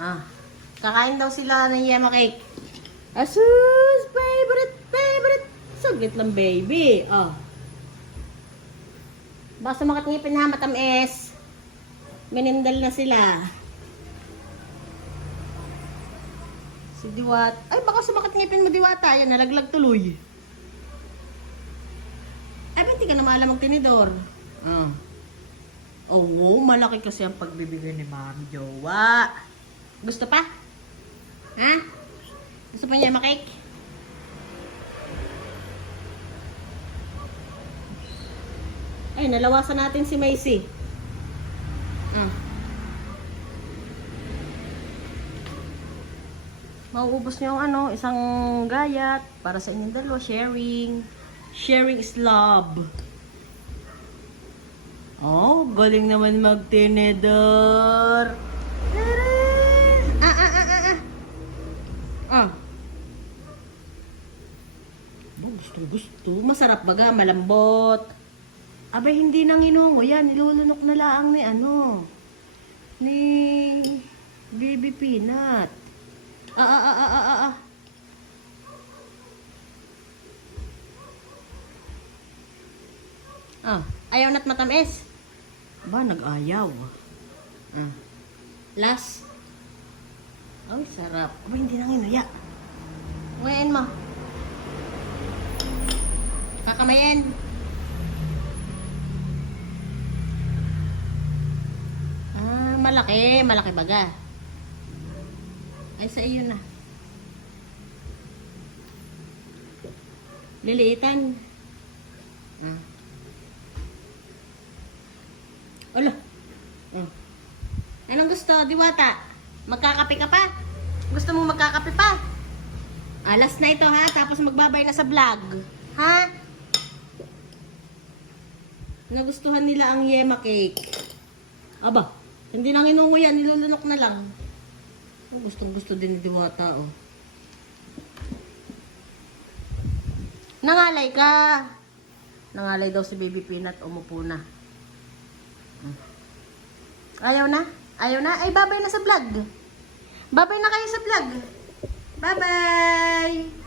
Ah, kakain daw sila ng yema cake. Asus, favorite, favorite. Saglit lang, baby. Oh. Baka sumakit ngipin ha, matamis. Minindal na sila. Si Diwat. Ay, baka sumakit ngipin mo, Diwata. Yan, nalaglag tuloy. Ay, ba't di ka na maalam magtinidor? Ah. Oh, wow, malaki kasi ang pagbibigay ni Mami Jowa. Gusto pa? Ha? Gusto pa niya makake? Ay, nalawasan natin si Macy. Ah. Mauubos niyo ang ano, isang gayat para sa inyong dalawa. Sharing. Sharing is love. Oh, galing naman magtinedor. Tara! Ah, ah, ah, ah, ah. Ah. Oh, gusto. Masarap baga, malambot. Abay, hindi nang inungo yan. Nilulunok na laang ni ano. Ni Baby Peanut. Ah, ah, ah, ah, ah, ah, ah. Ah, ayaw na't matamis. Ba, nag-ayaw. Ah. Last. Ay, sarap. Aba, hindi nang inuya. Ngayon mo. Kakamayin. Ah, malaki. Malaki baga. Ay, sa iyo na. Liliitan. Ah. Ala. Oh. Anong gusto, Diwata? Magkakape ka pa? Gusto mo magkakape pa? Alas na ito ha, tapos magbabay na sa vlog. Ha? Nagustuhan nila ang yema cake. Aba, hindi nang inungo nilulunok na lang. Oh, gustong gusto din ni Diwata, oh. Nangalay ka. Nangalay daw si Baby Peanut, umupo na. Ayaw na? Ayaw na? Ay, babay na sa vlog. Babay na kayo sa vlog. Bye-bye!